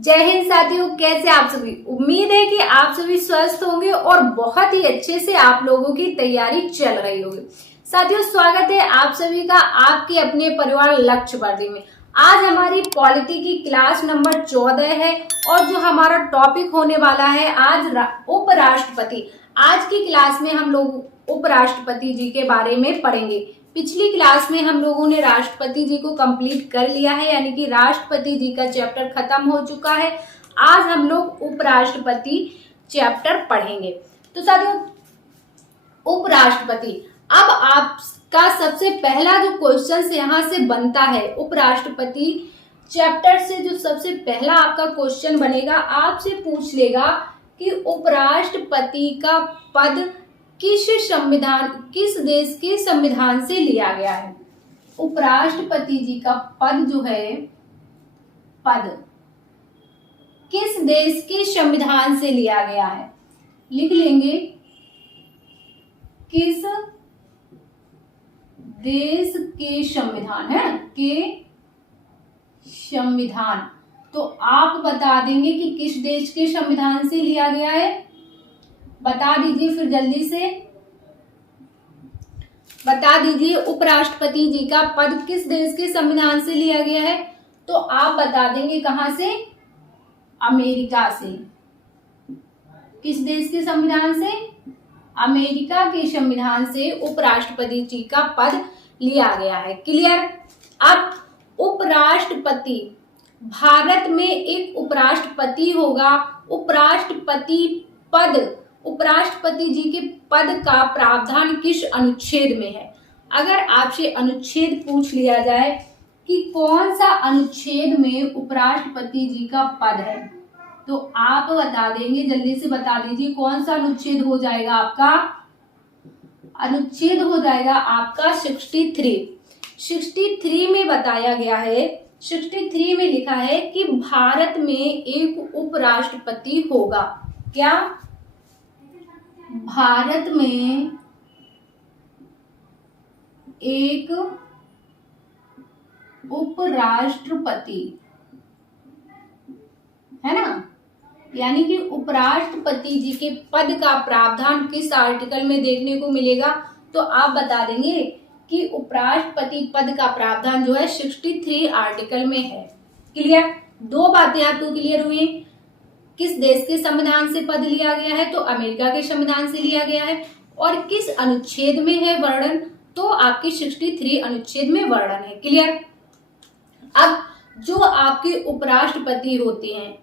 जय हिंद साथियों, कैसे आप सभी। उम्मीद है कि आप सभी स्वस्थ होंगे और बहुत ही अच्छे से आप लोगों की तैयारी चल रही होगी। साथियों, स्वागत है आप सभी का आपके अपने परिवार लक्ष्य वर्दी में। आज हमारी पॉलिटी की क्लास नंबर 14 है और जो हमारा टॉपिक होने वाला है आज उपराष्ट्रपति। आज की क्लास में हम लोग उपराष्ट्रपति जी के बारे में पढ़ेंगे। पिछली क्लास में हम लोगों ने राष्ट्रपति जी को कंप्लीट कर लिया है, यानी कि राष्ट्रपति जी का चैप्टर खत्म हो चुका है। आज हम लोग उपराष्ट्रपति चैप्टर पढ़ेंगे। तो साथियों, उपराष्ट्रपति, अब आपका सबसे पहला जो क्वेश्चन यहाँ से बनता है, उपराष्ट्रपति चैप्टर से जो सबसे पहला आपका क्वेश्चन बनेगा, आपसे पूछ लेगा कि उपराष्ट्रपति का पद किस देश के संविधान से लिया गया है। उपराष्ट्रपति जी का पद जो है, पद किस देश के संविधान से लिया गया है। लिख लेंगे, किस देश के संविधान है, के संविधान। तो आप बता देंगे कि किस देश के संविधान से लिया गया है, बता दीजिए फिर जल्दी से बता दीजिए। उपराष्ट्रपति जी का पद किस देश के संविधान से लिया गया है, तो आप बता देंगे कहां से, अमेरिका से। किस देश के संविधान से, अमेरिका के संविधान से उपराष्ट्रपति जी का पद लिया गया है। क्लियर। अब उपराष्ट्रपति, भारत में एक उपराष्ट्रपति होगा। उपराष्ट्रपति जी के पद का प्रावधान किस अनुच्छेद में है। अगर आपसे अनुच्छेद पूछ लिया जाए कि कौन सा अनुच्छेद में उपराष्ट्रपति जी का पद है, तो आप बता देंगे, जल्दी से बता दीजिए कौन सा अनुच्छेद हो जाएगा आपका। अनुच्छेद हो जाएगा आपका 63 में बताया गया है। 63 में लिखा है कि भारत में एक उपराष्ट्रपति होगा। क्या, भारत में एक उपराष्ट्रपति है ना, यानी कि उपराष्ट्रपति जी के पद का प्रावधान किस आर्टिकल में देखने को मिलेगा, तो आप बता देंगे कि उपराष्ट्रपति पद का प्रावधान जो है 63 आर्टिकल में है। क्लियर। दो बातें आपको क्लियर हुई। किस देश के संविधान से पद लिया गया है, तो अमेरिका के संविधान से लिया गया है। और किस अनुच्छेद में है वर्णन, तो आपके 63 अनुच्छेद में वर्णन है। क्लियर। अब जो आपके उपराष्ट्रपति होते हैं,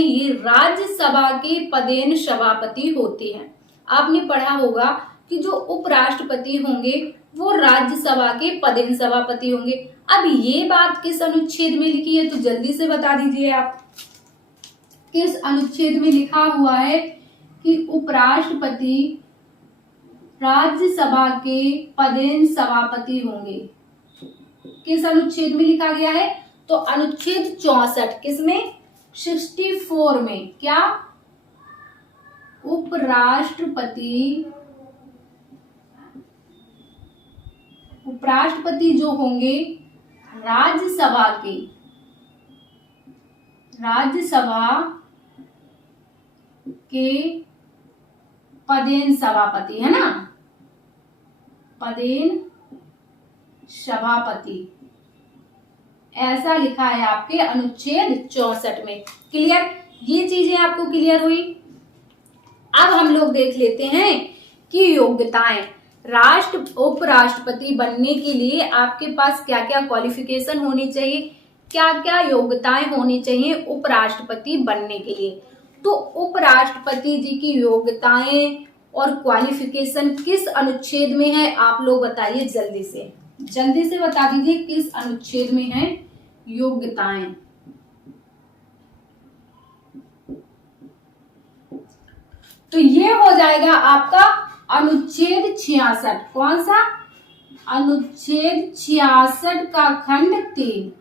ये राज्यसभा के पदेन सभापति होते हैं। आपने पढ़ा होगा कि जो उपराष्ट्रपति होंगे वो राज्यसभा के पदेन सभापति होंगे। अब ये बात किस अनुच्छेद में लिखी है, तो जल्दी से बता दीजिए आप। किस अनुच्छेद में लिखा हुआ है कि उपराष्ट्रपति राज्यसभा के पदेन सभापति होंगे। किस अनुच्छेद में लिखा गया है, तो अनुच्छेद 64। किसमें, 64 में। क्या, उपराष्ट्रपति जो होंगे राज्यसभा के पदेन सभापति है ना, पदेन सभापति, ऐसा लिखा है आपके अनुच्छेद 64 में। क्लियर। ये चीजें आपको क्लियर हुई। अब हम लोग देख लेते हैं कि योग्यताएं, उपराष्ट्रपति बनने के लिए आपके पास क्या क्या क्वालिफिकेशन होनी चाहिए, क्या क्या योग्यताएं होनी चाहिए उपराष्ट्रपति बनने के लिए। तो उपराष्ट्रपति जी की योग्यताएं और क्वालिफिकेशन किस अनुच्छेद में है, आप लोग बताइए जल्दी से बता दीजिए किस अनुच्छेद में है योग्यताएं। तो ये हो जाएगा आपका अनुच्छेद 66। कौन सा, अनुच्छेद 66 का खंड 3।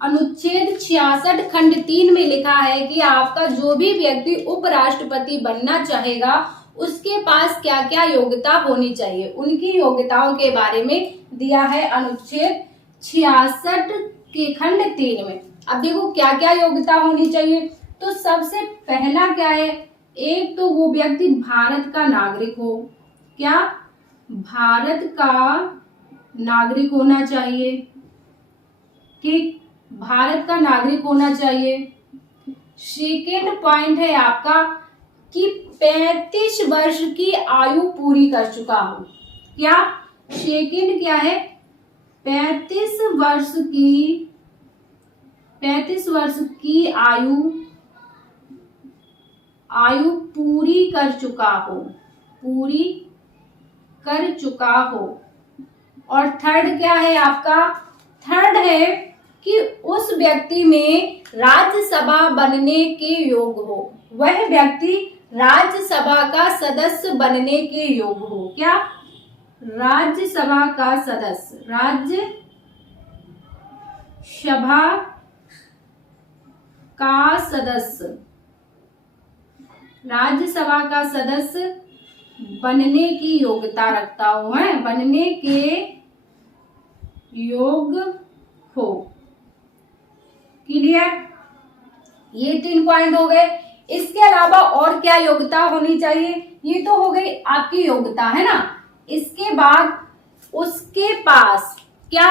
अनुच्छेद 66 खंड 3 में लिखा है कि आपका जो भी व्यक्ति उपराष्ट्रपति बनना चाहेगा उसके पास क्या क्या योग्यता होनी चाहिए, उनकी योग्यताओं के बारे में दिया है अनुच्छेद 66 के खंड 3 में। अब देखो क्या क्या योग्यता होनी चाहिए। तो सबसे पहला क्या है, एक तो वो व्यक्ति भारत का नागरिक हो। क्या? भारत का नागरिक होना चाहिए। ठीक, भारत का नागरिक होना चाहिए। सेकेंड पॉइंट है आपका कि 35 वर्ष की आयु पूरी कर चुका हो। क्या? सेकेंड क्या है, 35 वर्ष की आयु पूरी कर चुका हो। और थर्ड क्या है आपका, थर्ड है कि उस व्यक्ति में राज्यसभा बनने के योग्य हो। वह व्यक्ति राज्यसभा का सदस्य बनने के योग्य हो। क्या? राज्यसभा का सदस्य, राज्यसभा का सदस्य बनने की योग्यता रखता हो, है, बनने के योग्य हो। क्लियर? ये 3 पॉइंट हो गए। इसके अलावा और क्या योग्यता होनी चाहिए? ये तो हो गई आपकी योग्यता, है ना। इसके बाद उसके पास क्या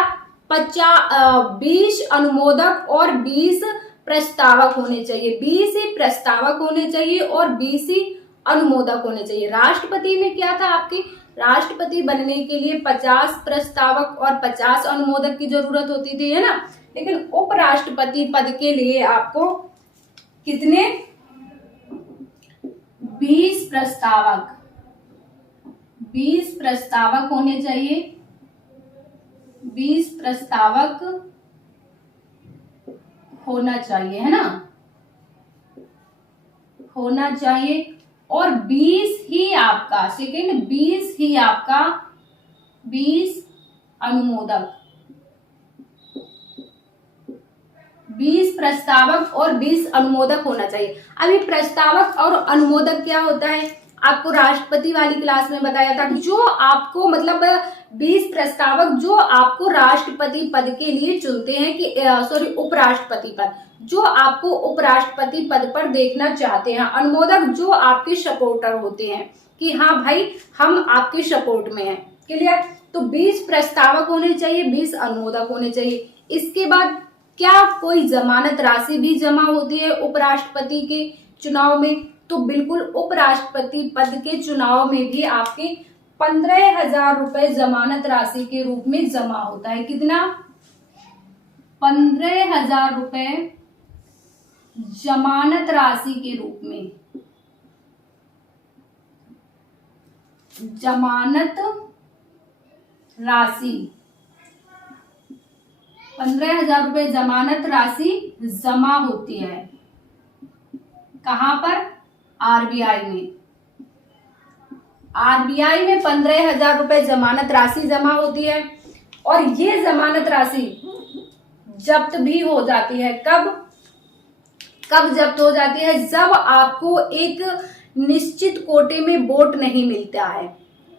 20 अनुमोदक और 20 प्रस्तावक होने चाहिए। 20 ही प्रस्तावक होने चाहिए और 20 ही अनुमोदक होने चाहिए। राष्ट्रपति में क्या था आपके, राष्ट्रपति बनने के लिए 50 प्रस्तावक और 50 अनुमोदक की जरूरत होती थी, है ना। लेकिन उपराष्ट्रपति पद के लिए आपको कितने, 20 प्रस्तावक होने चाहिए। 20 प्रस्तावक होना चाहिए, है ना, होना चाहिए। और 20 ही आपका सेकेंड, 20 ही आपका 20 अनुमोदक, 20 प्रस्तावक और 20 अनुमोदक होना चाहिए। अभी प्रस्तावक और अनुमोदक क्या होता है, आपको राष्ट्रपति वाली क्लास में बताया था। जो आपको मतलब 20 प्रस्तावक जो आपको राष्ट्रपति पद के लिए चुनते हैं कि उपराष्ट्रपति पद, जो आपको उपराष्ट्रपति पद पर देखना चाहते हैं। अनुमोदक जो आपके सपोर्टर होते हैं कि हाँ भाई हम आपके सपोर्ट में हैं। क्लियर? तो 20 प्रस्तावक होने चाहिए, 20 अनुमोदक होने चाहिए। इसके बाद क्या कोई जमानत राशि भी जमा होती है उपराष्ट्रपति के चुनाव में? तो बिल्कुल, उपराष्ट्रपति पद के चुनाव में भी आपके 15,000 रुपए जमानत राशि के रूप में जमा होता है। कितना? 15,000 रुपए जमानत राशि के रूप में, जमानत राशि 15,000 रुपए जमानत राशि जमा होती है। कहां पर? आरबीआई में। आरबीआई में 15,000 रुपए जमानत राशि जमा होती है। और ये जमानत राशि जब्त भी हो जाती है। कब जब्त हो जाती है? जब आपको एक निश्चित कोटे में वोट नहीं मिलता है।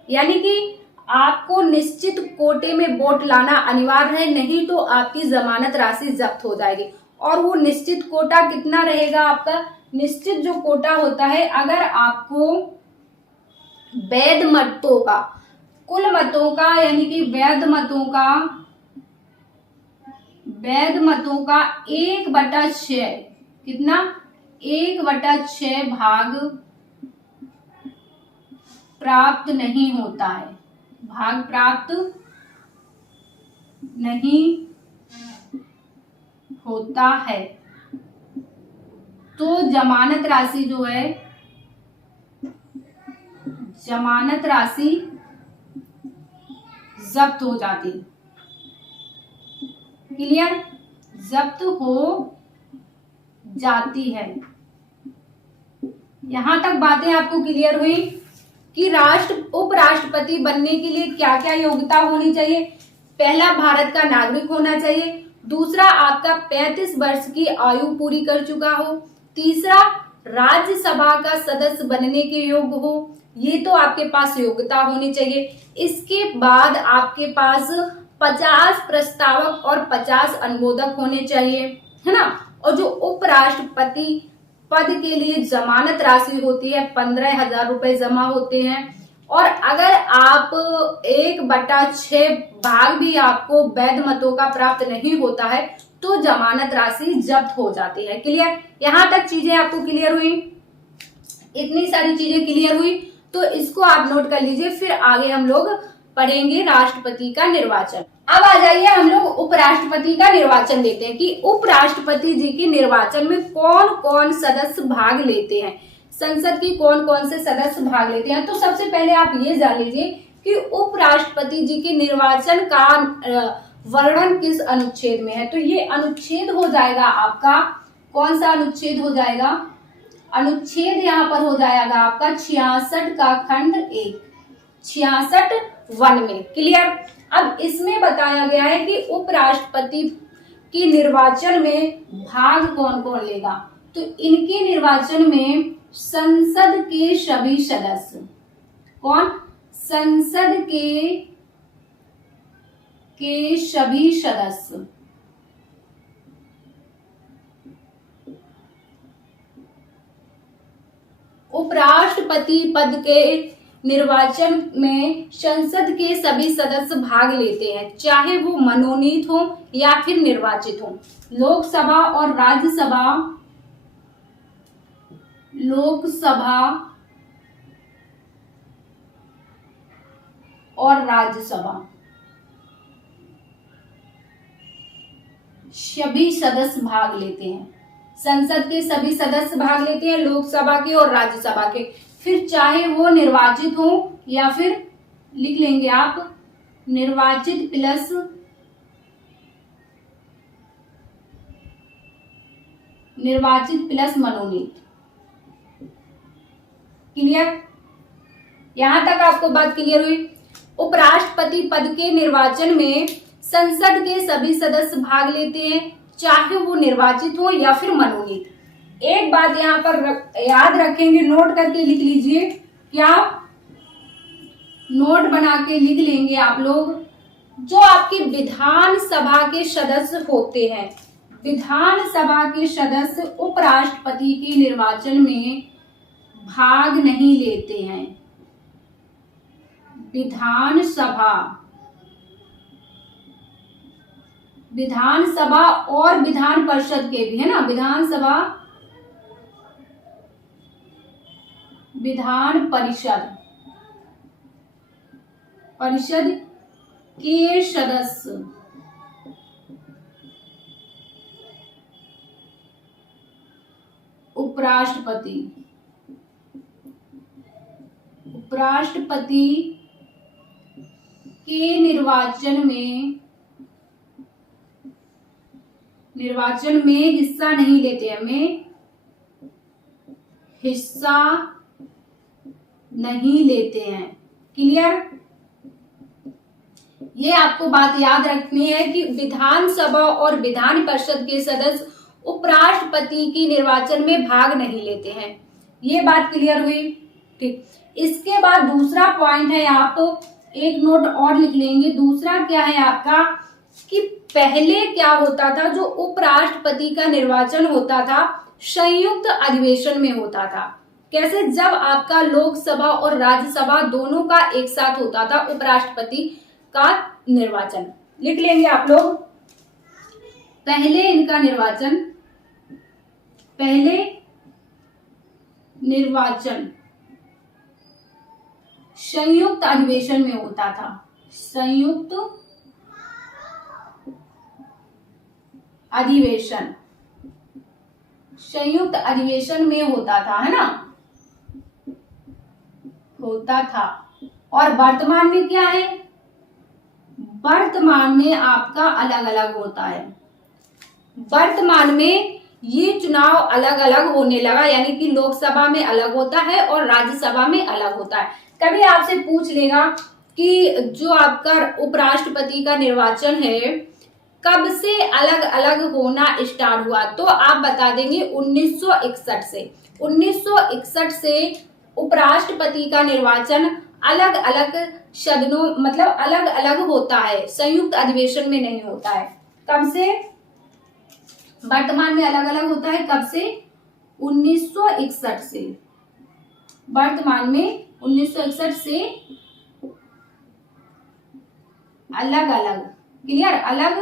यानी कि आपको निश्चित कोटे में वोट लाना अनिवार्य है, नहीं तो आपकी जमानत राशि जब्त हो जाएगी। और वो निश्चित कोटा कितना रहेगा आपका? निश्चित जो कोटा होता है, अगर आपको वैध मतों का, कुल मतों का, यानी कि वैध मतों का 1/6, कितना? 1/6 भाग प्राप्त नहीं होता है, भाग प्राप्त नहीं होता है, तो जमानत राशि जो है, जमानत राशि जब्त हो जाती। क्लियर? जब्त हो जाती है। यहां तक बातें आपको क्लियर हुई कि उपराष्ट्रपति बनने के लिए क्या क्या योग्यता होनी चाहिए। पहला, भारत का नागरिक होना चाहिए। दूसरा, आपका 35 वर्ष की आयु पूरी कर चुका हो। तीसरा, राज्यसभा का सदस्य बनने के योग्य हो। ये तो आपके पास योग्यता होनी चाहिए। इसके बाद आपके पास 50 प्रस्तावक और 50 अनुमोदक होने चाहिए। है ना। और जो उपराष्ट्रपति पद के लिए जमानत राशि होती है 15,000 रुपए जमा होते हैं। और अगर आप 1/6 भाग भी आपको वैध मतों का प्राप्त नहीं होता है तो जमानत राशि जब्त हो जाती है। क्लियर, यहां तक चीजें आपको क्लियर हुई? इतनी सारी चीजें क्लियर हुई तो इसको आप नोट कर लीजिए। फिर आगे हम लोग पढ़ेंगे राष्ट्रपति का निर्वाचन। अब आ जाइए हम लोग उपराष्ट्रपति का निर्वाचन देखते हैं कि उपराष्ट्रपति जी के निर्वाचन में कौन कौन सदस्य भाग लेते हैं, संसद की कौन कौन से सदस्य भाग लेते हैं। तो सबसे पहले आप ये जान लीजिए कि उपराष्ट्रपति जी के निर्वाचन का वर्णन किस अनुच्छेद में है। तो ये अनुच्छेद हो जाएगा आपका, कौन सा अनुच्छेद हो जाएगा? अनुच्छेद यहाँ पर हो जाएगा आपका 66 का खंड 1, 66(1) में। क्लियर। अब इसमें बताया गया है कि उपराष्ट्रपति के निर्वाचन में भाग कौन कौन लेगा। तो इनके निर्वाचन में संसद के सभी सदस्य, कौन? संसद के सभी सदस्य, उपराष्ट्रपति पद के निर्वाचन में संसद के सभी सदस्य भाग लेते हैं, चाहे वो मनोनीत हो या फिर निर्वाचित हो। लोकसभा और राज्यसभा, लोकसभा और राज्यसभा सभी सदस्य भाग लेते हैं। संसद के सभी सदस्य भाग लेते हैं, लोकसभा के और राज्यसभा के। फिर चाहे वो निर्वाचित हो या फिर लिख लेंगे आप निर्वाचित प्लस मनोनीत। क्लियर, यहां तक आपको बात क्लियर हुई? उपराष्ट्रपति पद के निर्वाचन में संसद के सभी सदस्य भाग लेते हैं, चाहे वो निर्वाचित हो या फिर मनोनीत। एक बात यहाँ पर याद रखेंगे, नोट करके लिख लीजिए। क्या नोट बना के लिख लेंगे आप लोग? जो आपके विधानसभा के सदस्य होते हैं, विधानसभा के सदस्य उपराष्ट्रपति के निर्वाचन में भाग नहीं लेते हैं। विधानसभा और विधान परिषद के भी, है ना, विधान परिषद के सदस्य उपराष्ट्रपति के निर्वाचन में हिस्सा नहीं लेते हैं, हिस्सा नहीं लेते हैं। क्लियर, ये आपको बात याद रखनी है कि विधानसभा और विधान परिषद के सदस्य उपराष्ट्रपति के निर्वाचन में भाग नहीं लेते हैं। ये बात क्लियर हुई? ठीक। इसके बाद दूसरा पॉइंट है, आप एक नोट और लिख लेंगे। दूसरा क्या है आपका कि पहले क्या होता था, जो उपराष्ट्रपति का निर्वाचन होता था संयुक्त अधिवेशन में होता था। कैसे? जब आपका लोकसभा और राज्यसभा दोनों का एक साथ होता था उपराष्ट्रपति का निर्वाचन। लिख लेंगे आप लोग, पहले निर्वाचन संयुक्त अधिवेशन में होता था। संयुक्त अधिवेशन में होता था, है ना, होता था। और वर्तमान में क्या है? वर्तमान में आपका अलग अलग होता है। वर्तमान में ये चुनाव अलग अलग होने लगा, यानी कि लोकसभा में अलग होता है और राज्यसभा में अलग होता है। कभी आपसे पूछ लेगा कि जो आपका उपराष्ट्रपति का निर्वाचन है कब से अलग अलग होना स्टार्ट हुआ, तो आप बता देंगे 1961 से। 1961 से उपराष्ट्रपति का निर्वाचन अलग अलग सदनों, मतलब अलग अलग होता है, संयुक्त अधिवेशन में नहीं होता है। कब से? वर्तमान में अलग अलग होता है कब से? 1961 से। वर्तमान में 1961 से अलग अलग, क्लियर, अलग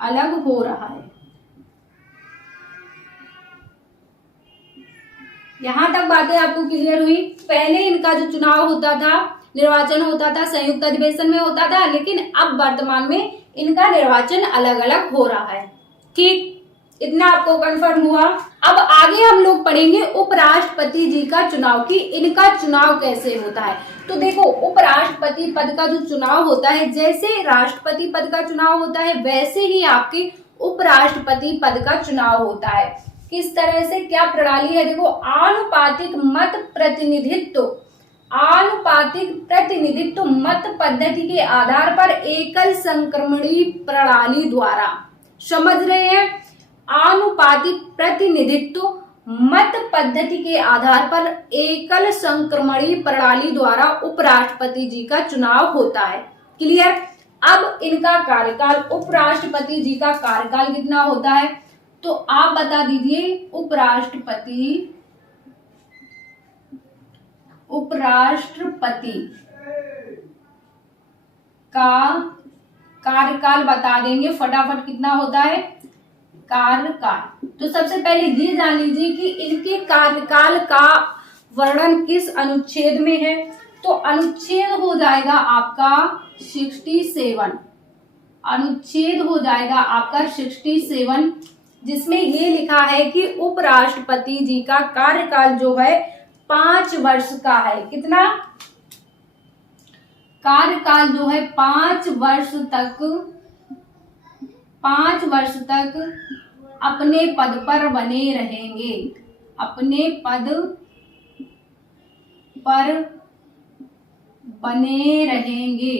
अलग हो रहा है। यहां तक बातें आपको क्लियर हुई? पहले इनका जो चुनाव होता था, निर्वाचन होता था, संयुक्त अधिवेशन में होता था, लेकिन अब वर्तमान में इनका निर्वाचन अलग अलग हो रहा है। ठीक, इतना आपको कंफर्म हुआ। अब आगे हम लोग पढ़ेंगे उपराष्ट्रपति जी का चुनाव, कि इनका चुनाव कैसे होता है। तो देखो, उपराष्ट्रपति पद का जो चुनाव होता है, जैसे राष्ट्रपति पद का चुनाव होता है वैसे ही आपके उपराष्ट्रपति पद का चुनाव होता है। किस तरह से, क्या प्रणाली है? देखो, आनुपातिक मत प्रतिनिधित्व, आनुपातिक प्रतिनिधित्व मत पद्धति के आधार पर एकल संक्रमणी प्रणाली द्वारा, समझ रहे हैं? आनुपातिक प्रतिनिधित्व मत पद्धति के आधार पर एकल संक्रमणी प्रणाली द्वारा उपराष्ट्रपति जी का चुनाव होता है। क्लियर? अब इनका कार्यकाल, उपराष्ट्रपति जी का कार्यकाल कितना होता है? तो आप बता दीजिए। उपराष्ट्रपति का कार्यकाल बता देंगे फटाफट, कितना होता है कार्यकाल। तो सबसे पहले ये जान लीजिए कि इनके कार्यकाल का वर्णन किस अनुच्छेद में है। तो अनुच्छेद हो जाएगा आपका 67, अनुच्छेद हो जाएगा आपका 67, जिसमें ये लिखा है कि उपराष्ट्रपति जी का कार्यकाल जो है 5 वर्ष का है। कितना? कार्यकाल जो है 5 वर्ष तक अपने पद पर बने रहेंगे, अपने पद पर बने रहेंगे।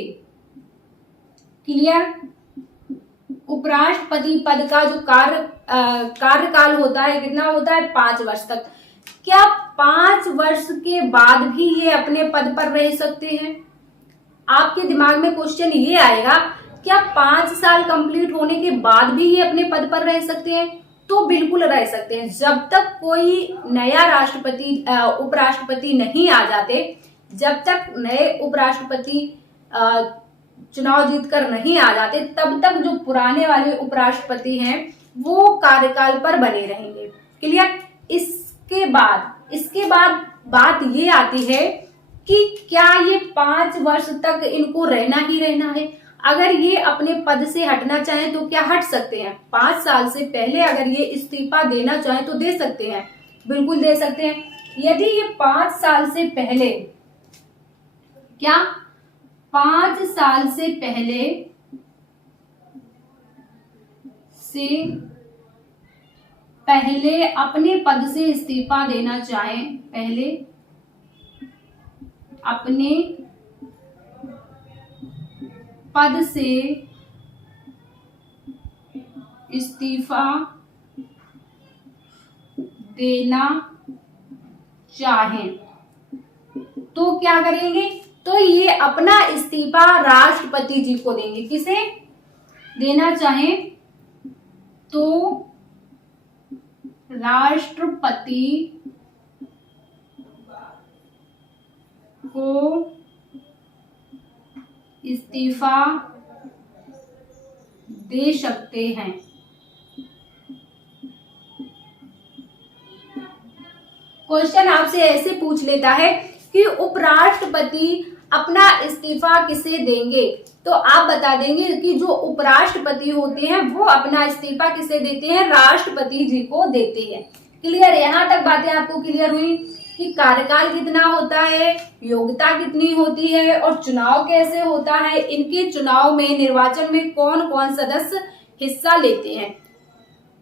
क्लियर? उपराष्ट्रपति पद का जो कार्यकाल होता है कितना होता है? 5 वर्ष तक। क्या 5 वर्ष के बाद भी ये अपने पद पर रह सकते हैं? आपके दिमाग में क्वेश्चन ये आएगा, क्या 5 साल कंप्लीट होने के बाद भी ये अपने पद पर रह सकते हैं? तो बिल्कुल रह सकते हैं। जब तक कोई नया राष्ट्रपति उपराष्ट्रपति नहीं आ जाते, जब तक नए उपराष्ट्रपति चुनाव जीतकर नहीं आ जाते, तब तक जो पुराने वाले उपराष्ट्रपति हैं वो कार्यकाल पर बने रहेंगे। क्लियर? इसके बाद बात ये आती है कि क्या ये 5 वर्ष तक इनको रहना ही रहना है? अगर ये अपने पद से हटना चाहें तो क्या हट सकते हैं? 5 साल से पहले अगर ये इस्तीफा देना चाहें तो दे सकते हैं, बिल्कुल दे सकते हैं। यदि ये 5 साल से पहले, क्या 5 साल से पहले अपने पद से इस्तीफा देना चाहें, पहले अपने पद से इस्तीफा देना चाहें तो क्या करेंगे? तो ये अपना इस्तीफा राष्ट्रपति जी को देंगे। किसे देना चाहें तो राष्ट्रपति को इस्तीफा दे सकते हैं। क्वेश्चन आपसे ऐसे पूछ लेता है कि उपराष्ट्रपति अपना इस्तीफा किसे देंगे, तो आप बता देंगे कि जो उपराष्ट्रपति होते हैं वो अपना इस्तीफा किसे देते हैं? राष्ट्रपति जी को देते हैं। क्लियर? यहाँ तक बातें आपको क्लियर हुई कि कार्यकाल कितना होता है, योग्यता कितनी होती है और चुनाव कैसे होता है, इनके चुनाव में, निर्वाचन में कौन कौन सदस्य हिस्सा लेते हैं।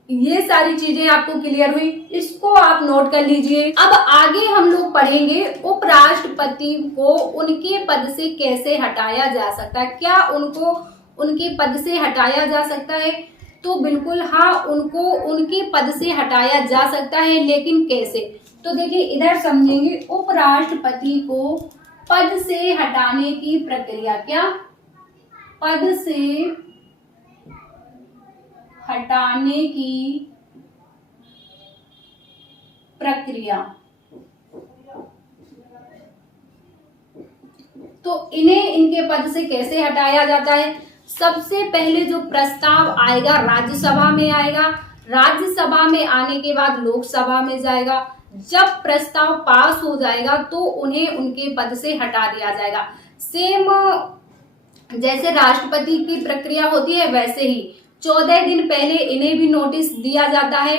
ये सारी चीजें आपको क्लियर हुई, इसको आप नोट कर लीजिए। अब आगे हम लोग पढ़ेंगे उपराष्ट्रपति को उनके पद से कैसे हटाया जा सकता है। क्या उनको उनके पद से हटाया जा सकता है? तो बिल्कुल हाँ, उनको उनके पद से हटाया जा सकता है, लेकिन कैसे? तो देखिए, इधर समझेंगे उपराष्ट्रपति को पद से हटाने की प्रक्रिया। क्या? पद से हटाने की प्रक्रिया। तो इन्हें इनके पद से कैसे हटाया जाता है? सबसे पहले जो प्रस्ताव आएगा राज्यसभा में आएगा, राज्यसभा में आने के बाद लोकसभा में जाएगा। जब प्रस्ताव पास हो जाएगा तो उन्हें उनके पद से हटा दिया जाएगा। सेम जैसे राष्ट्रपति की प्रक्रिया होती है वैसे ही 14 दिन पहले इन्हें भी नोटिस दिया जाता है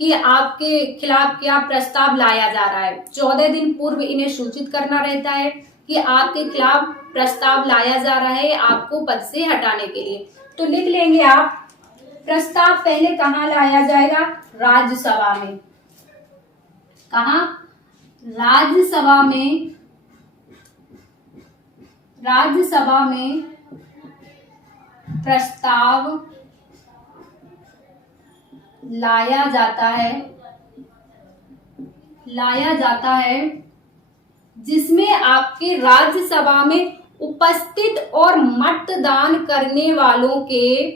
कि आपके खिलाफ क्या प्रस्ताव लाया जा रहा है। 14 दिन पूर्व इन्हें सूचित करना रहता है कि आपके खिलाफ प्रस्ताव लाया जा रहा है आपको पद से हटाने के लिए। तो लिख लेंगे आप, प्रस्ताव पहले कहाँ लाया जाएगा? राज्यसभा में। कहाँ? राज्यसभा में। राज्यसभा में प्रस्ताव लाया जाता है जिसमें आपके राज्यसभा में उपस्थित और मतदान करने वालों के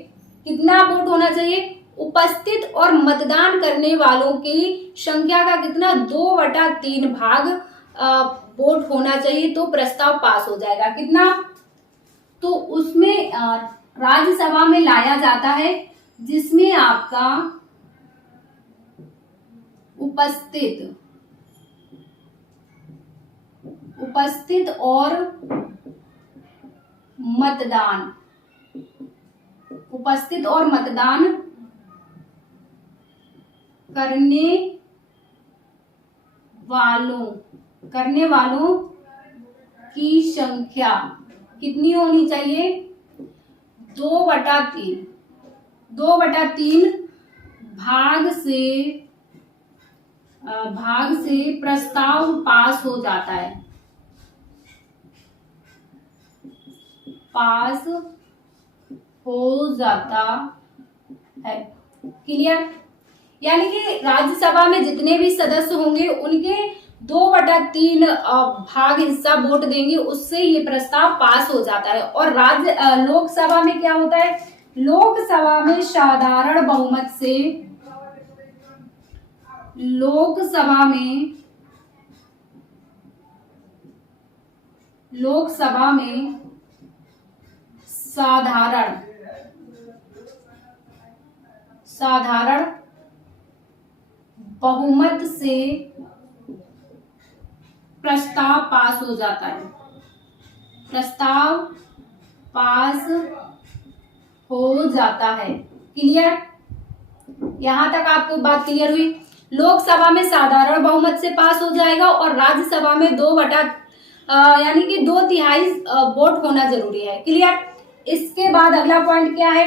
कितना वोट होना चाहिए? उपस्थित और मतदान करने वालों की संख्या का कितना? 2/3 भाग वोट होना चाहिए तो प्रस्ताव पास हो जाएगा। कितना? तो उसमें राज्यसभा में लाया जाता है जिसमें आपका उपस्थित और मतदान करने वालों की संख्या कितनी होनी चाहिए? 2/3 भाग से प्रस्ताव पास हो जाता है। क्लियर? यानी कि राज्यसभा में जितने भी सदस्य होंगे उनके 2/3 भाग हिस्सा वोट देंगे, उससे ये प्रस्ताव पास हो जाता है। और लोकसभा में क्या होता है? लोकसभा में साधारण बहुमत से साधारण बहुमत से प्रस्ताव पास हो जाता है। क्लियर? यहां तक आपको बात क्लियर हुई? लोकसभा में साधारण बहुमत से पास हो जाएगा और राज्यसभा में यानी कि 2/3 वोट होना जरूरी है। क्लियर? इसके बाद अगला पॉइंट क्या है?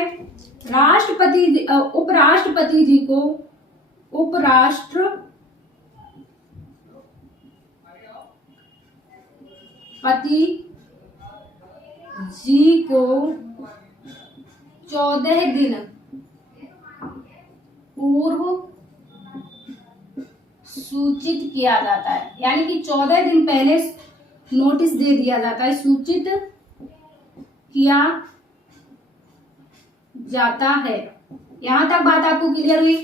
उपराष्ट्रपति जी को 14 दिन पूर्व सूचित किया जाता है। यानी कि 14 दिन पहले नोटिस दे दिया जाता है, सूचित किया जाता है। यहां तक बात आपको क्लियर हुई?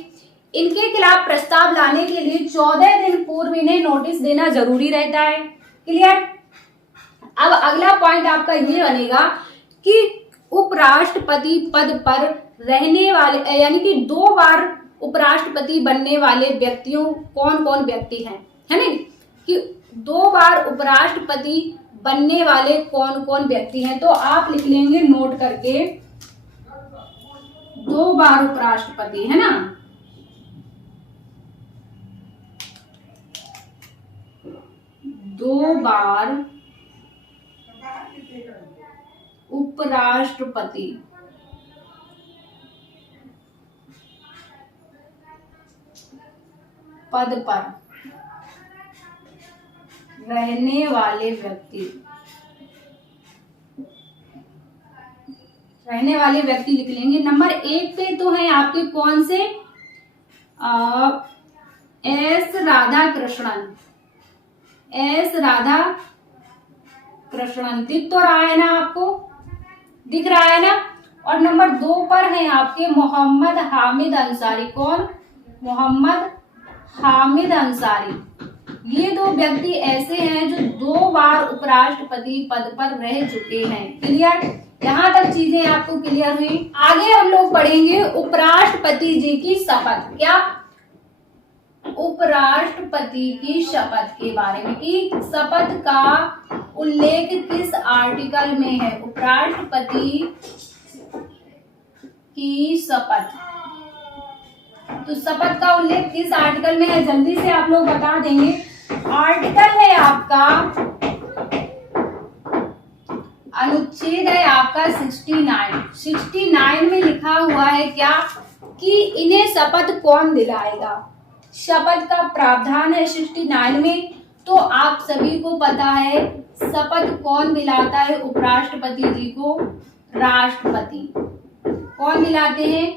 इनके खिलाफ प्रस्ताव लाने के लिए 14 दिन पूर्व इन्हें नोटिस देना जरूरी रहता है। क्लियर? अब अगला पॉइंट आपका ये बनेगा कि उपराष्ट्रपति पद पर रहने वाले यानी कि 2 बार उपराष्ट्रपति बनने वाले व्यक्तियों कौन कौन व्यक्ति हैं, है ना? कि 2 बार उपराष्ट्रपति बनने वाले कौन कौन व्यक्ति हैं। तो आप लिख लेंगे नोट करके, 2 बार उपराष्ट्रपति, है ना? 2 बार उपराष्ट्रपति पद पर रहने वाले व्यक्ति लिख लेंगे। नंबर 1 पे तो है आपके कौन से? एस राधाकृष्णन। दिख तो रहा है ना आपको? दिख रहा है ना? और नंबर 2 पर हैं आपके मोहम्मद हामिद अंसारी। कौन? मोहम्मद हामिद अंसारी। ये 2 व्यक्ति ऐसे हैं जो 2 बार उपराष्ट्रपति पद पर रह चुके हैं। क्लियर? यहाँ तक चीजें आपको क्लियर हुई। आगे हम लोग पढ़ेंगे उपराष्ट्रपति जी की शपथ। क्या? उपराष्ट्रपति की शपथ के बारे में कि शपथ का उल्लेख किस आर्टिकल में है। उपराष्ट्रपति की शपथ, तो शपथ का उल्लेख किस आर्टिकल में है, जल्दी से आप लोग बता देंगे। आर्टिकल है आपका, अनुच्छेद है आपका 69 में लिखा हुआ है क्या कि इन्हें शपथ कौन दिलाएगा। शपथ का प्रावधान है 69 में। तो आप सभी को पता है शपथ कौन दिलाता है उपराष्ट्रपति जी को? राष्ट्रपति। कौन दिलाते हैं?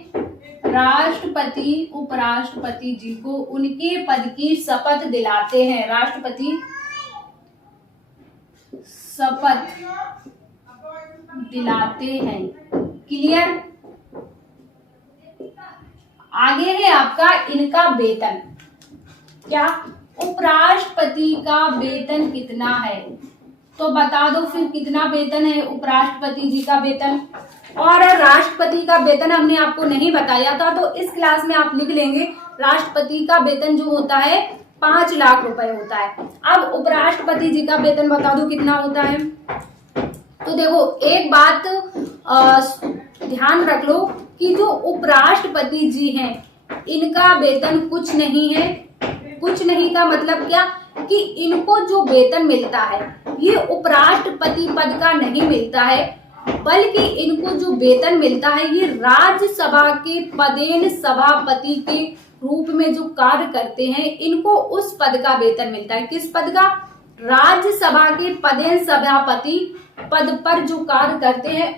राष्ट्रपति उपराष्ट्रपति जी को उनके पद की शपथ दिलाते हैं। राष्ट्रपति शपथ दिलाते हैं। क्लियर? आगे है आपका इनका वेतन। क्या? उपराष्ट्रपति का वेतन कितना है? तो बता दो फिर कितना वेतन है उपराष्ट्रपति जी का वेतन। और राष्ट्रपति का वेतन हमने आपको नहीं बताया था, तो इस क्लास में आप लिख लेंगे राष्ट्रपति का वेतन जो होता है 5 लाख रुपए होता है। अब उपराष्ट्रपति जी का वेतन बता दो कितना होता है। तो देखो एक बात ध्यान रख लो कि जो उपराष्ट्रपति जी हैं इनका वेतन कुछ नहीं है। कुछ नहीं का मतलब क्या कि इनको जो वेतन मिलता है ये उपराष्ट्रपति पद का नहीं मिलता है, बल्कि इनको जो वेतन मिलता है ये राज्यसभा के पदेन सभापति के रूप में जो कार्य करते हैं इनको उस पद का वेतन मिलता है। किस पद का? राज्यसभा के पदेन सभापति पद पर जो कार्य करते हैं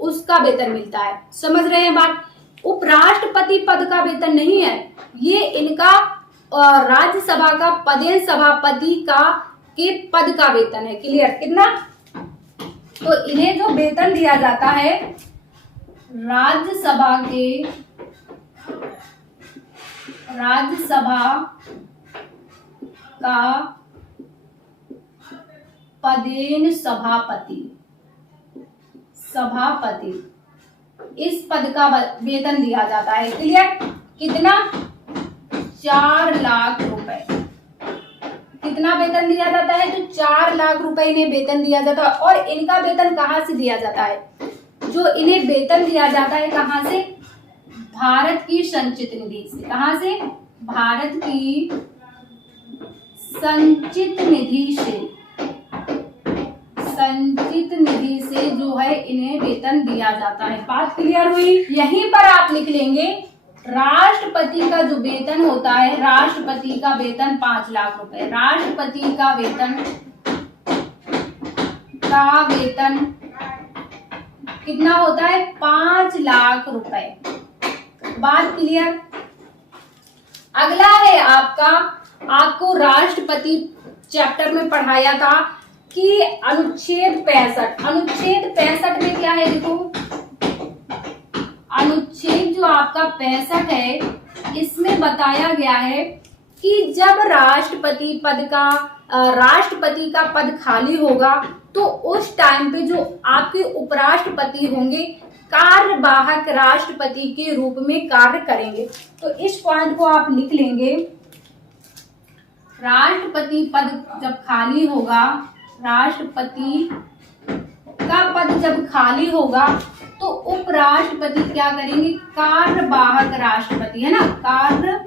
उसका वेतन मिलता है। समझ रहे हैं बात? उपराष्ट्रपति पद का वेतन नहीं है ये, इनका राज्यसभा का पदेन सभापति का के पद का वेतन है। क्लियर? कितना? तो इन्हें जो वेतन दिया जाता है राज्यसभा का पदेन सभापति इस पद का वेतन दिया जाता है। क्लियर? कितना? 4 लाख रुपए। कितना वेतन दिया जाता है? तो 4 लाख रुपए इन्हें वेतन दिया जाता है। और इनका वेतन कहाँ से दिया जाता है? जो इन्हें वेतन दिया जाता है कहाँ से? भारत की संचित निधि से। कहाँ से? भारत की संचित निधि से जो है इन्हें वेतन दिया जाता है। बात क्लियर हुई? यहीं पर आप लिख लेंगे राष्ट्रपति का जो वेतन होता है, राष्ट्रपति का वेतन 5 लाख रुपए। राष्ट्रपति का वेतन कितना होता है? 5 लाख रुपए। बात क्लियर? अगला है आपको राष्ट्रपति चैप्टर में पढ़ाया था कि अनुच्छेद 65। अनुच्छेद 65 में क्या है? देखो अनुच्छेद जो आपका 65 है इसमें बताया गया है कि जब राष्ट्रपति का पद खाली होगा तो उस टाइम पे जो आपके उपराष्ट्रपति होंगे कार्यवाहक राष्ट्रपति के रूप में कार्य करेंगे। तो इस पॉइंट को आप लिख लेंगे। राष्ट्रपति पद जब खाली होगा, राष्ट्रपति का पद जब खाली होगा तो उपराष्ट्रपति क्या करेंगे? कार्यवाहक राष्ट्रपति, है ना, कार्यवाहक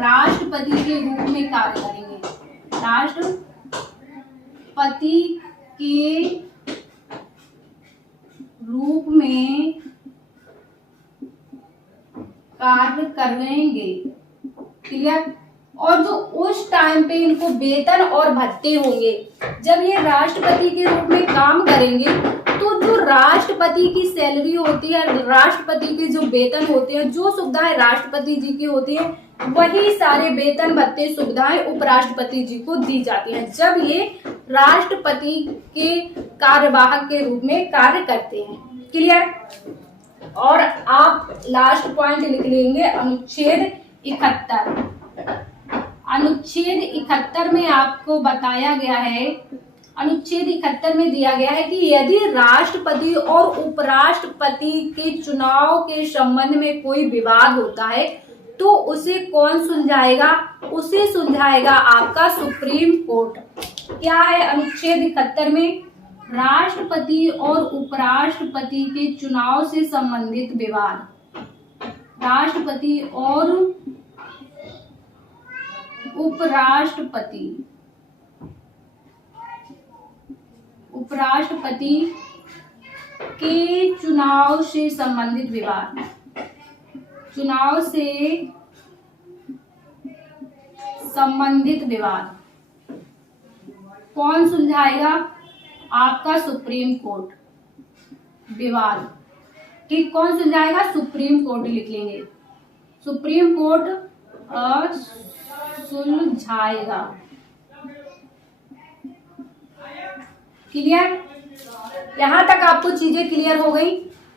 राष्ट्रपति के रूप में कार्य करेंगे। राष्ट्रपति के रूप में कार्य करेंगे। क्लियर? और जो उस टाइम पे इनको वेतन और भत्ते होंगे, जब ये राष्ट्रपति के रूप में काम करेंगे तो जो राष्ट्रपति की सैलरी होती है, राष्ट्रपति के जो वेतन होते हैं, जो सुविधाएं राष्ट्रपति जी की होती है, वही सारे वेतन भत्ते सुविधाएं उपराष्ट्रपति जी को दी जाती हैं जब ये राष्ट्रपति के कार्यवाहक के रूप में कार्य करते हैं। क्लियर? और आप लास्ट पॉइंट लिख लेंगे अनुच्छेद 71। अनुच्छेद 71 में आपको बताया गया है, अनुच्छेद 71 में दिया गया है कि यदि राष्ट्रपति और उपराष्ट्रपति के चुनाव के संबंध में कोई विवाद होता है तो उसे कौन सुलझाएगा? उसे सुलझाएगा आपका सुप्रीम कोर्ट। क्या है अनुच्छेद 71 में? राष्ट्रपति और उपराष्ट्रपति के चुनाव से संबंधित विवाद, राष्ट्रपति और उपराष्ट्रपति के चुनाव से संबंधित विवाद, चुनाव से संबंधित विवाद कौन सुलझाएगा? आपका सुप्रीम कोर्ट। विवाद ठीक कौन सुलझाएगा? सुप्रीम कोर्ट लिख लेंगे, सुप्रीम कोर्ट सुलझाएगा। क्लियर? यहां तक आपको चीजें क्लियर हो गई?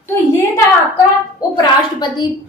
तो ये था आपका उपराष्ट्रपति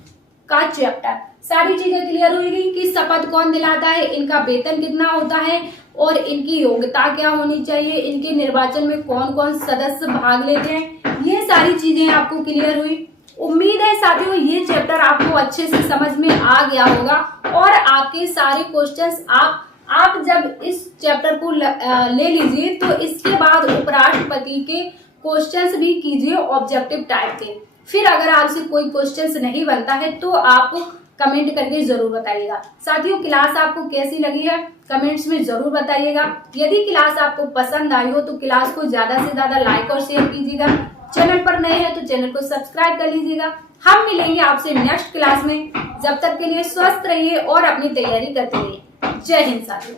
का चैप्टर। सारी चीजें क्लियर हुई गई कि शपथ कौन दिलाता है, इनका वेतन कितना होता है और इनकी योग्यता क्या होनी चाहिए, इनके निर्वाचन में कौन कौन सदस्य भाग लेते हैं, ये सारी चीजें आपको क्लियर हुई। उम्मीद है साथियों ये चैप्टर आपको अच्छे से समझ में आ गया होगा और आपके सारे क्वेश्चंस आप जब इस चैप्टर को ले लीजिए तो इसके बाद उपराष्ट्रपति के क्वेश्चंस भी कीजिए ऑब्जेक्टिव टाइप के। फिर अगर आपसे कोई क्वेश्चंस नहीं बनता है तो आप कमेंट करके जरूर बताइएगा। साथियों क्लास आपको कैसी लगी है कमेंट्स में जरूर बताइएगा। यदि क्लास आपको पसंद आई हो तो क्लास को ज्यादा से ज्यादा लाइक और शेयर कीजिएगा। चैनल पर नए हैं तो चैनल को सब्सक्राइब कर लीजिएगा। हम मिलेंगे आपसे नेक्स्ट क्लास में। जब तक के लिए स्वस्थ रहिए और अपनी तैयारी करते रहिए। जय हिंद साथियों।